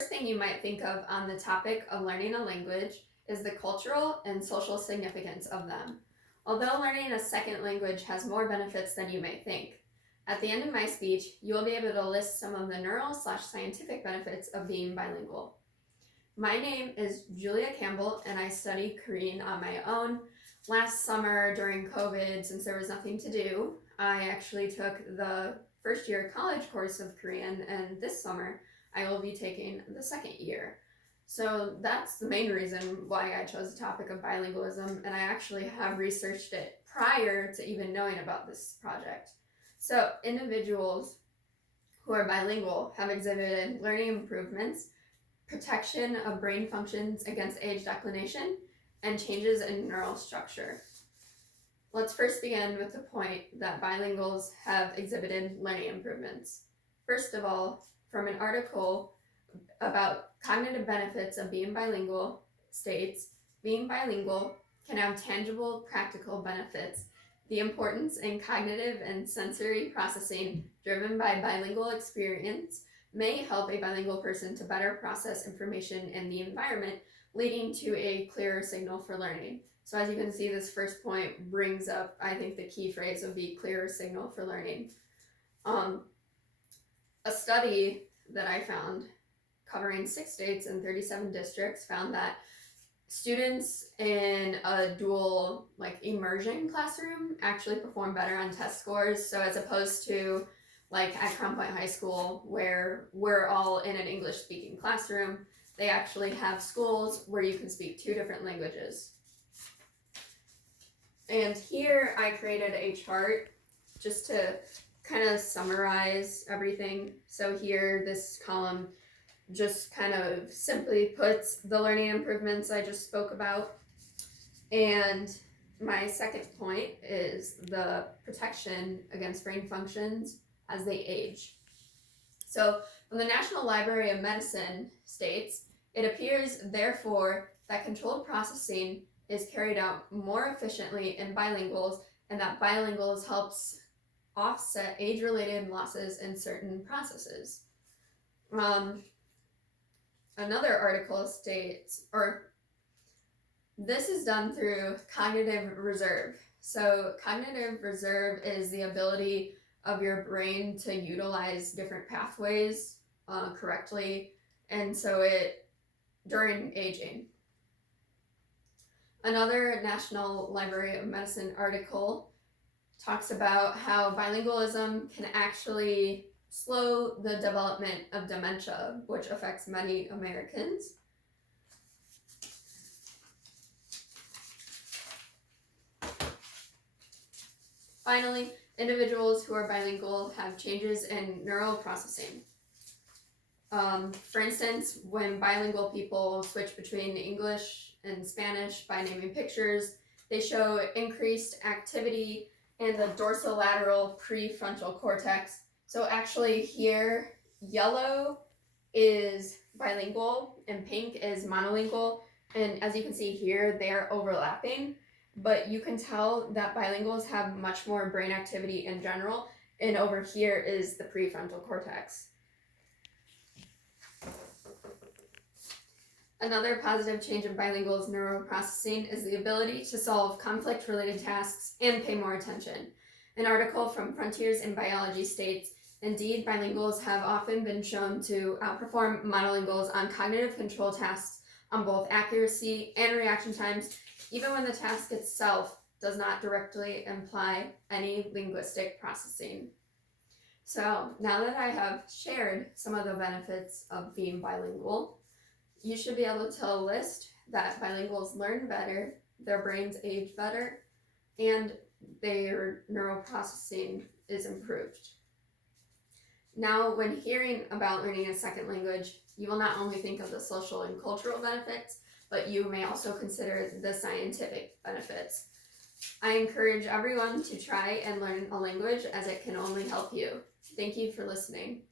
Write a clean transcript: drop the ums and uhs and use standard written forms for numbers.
First thing you might think of on the topic of learning a language is the cultural and social significance of them. Although learning a second language has more benefits than you may think, at the end of my speech, you will be able to list some of the neural/scientific benefits of being bilingual. My name is Julia Campbell, and I study Korean on my own. Last summer during COVID, since there was nothing to do, I actually took the first year college course of Korean, and this summer I will be taking the second year. So that's the main reason why I chose the topic of bilingualism, and I actually have researched it prior to even knowing about this project. So individuals who are bilingual have exhibited learning improvements, protection of brain functions against age declination, and changes in neural structure. Let's first begin with the point that bilinguals have exhibited learning improvements. First of all, from an article about cognitive benefits of being bilingual states, being bilingual can have tangible, practical benefits. The importance in cognitive and sensory processing driven by bilingual experience may help a bilingual person to better process information in the environment, leading to a clearer signal for learning. So as you can see, this first point brings up, I think, the key phrase of the clearer signal for learning. A study that I found covering 6 states and 37 districts found that students in a dual immersion classroom actually perform better on test scores. So as opposed to at Crown Point High School, where we're all in an English speaking classroom, they actually have schools where you can speak 2 different languages. And here I created a chart just to kind of summarize everything. So here, this column just kind of simply puts the learning improvements I just spoke about. And my second point is the protection against brain functions as they age. So when the National Library of Medicine states, it appears, therefore, that controlled processing is carried out more efficiently in bilinguals, and that bilinguals helps offset age-related losses in certain processes. Another article states, or this is done through cognitive reserve. So cognitive reserve is the ability of your brain to utilize different pathways correctly, and so during aging. Another National Library of Medicine article talks about how bilingualism can actually slow the development of dementia, which affects many Americans. Finally, individuals who are bilingual have changes in neural processing. For instance, when bilingual people switch between English and Spanish by naming pictures, they show increased activity in the dorsolateral prefrontal cortex. So actually here, yellow is bilingual and pink is monolingual. And as you can see here, they are overlapping, but you can tell that bilinguals have much more brain activity in general. And over here is the prefrontal cortex. Another positive change in bilinguals' neuroprocessing is the ability to solve conflict-related tasks and pay more attention. An article from Frontiers in Biology states, indeed, bilinguals have often been shown to outperform monolinguals on cognitive control tasks on both accuracy and reaction times, even when the task itself does not directly imply any linguistic processing. So now that I have shared some of the benefits of being bilingual, you should be able to list that bilinguals learn better, their brains age better, and their neural processing is improved. Now, when hearing about learning a second language, you will not only think of the social and cultural benefits, but you may also consider the scientific benefits. I encourage everyone to try and learn a language, as it can only help you. Thank you for listening.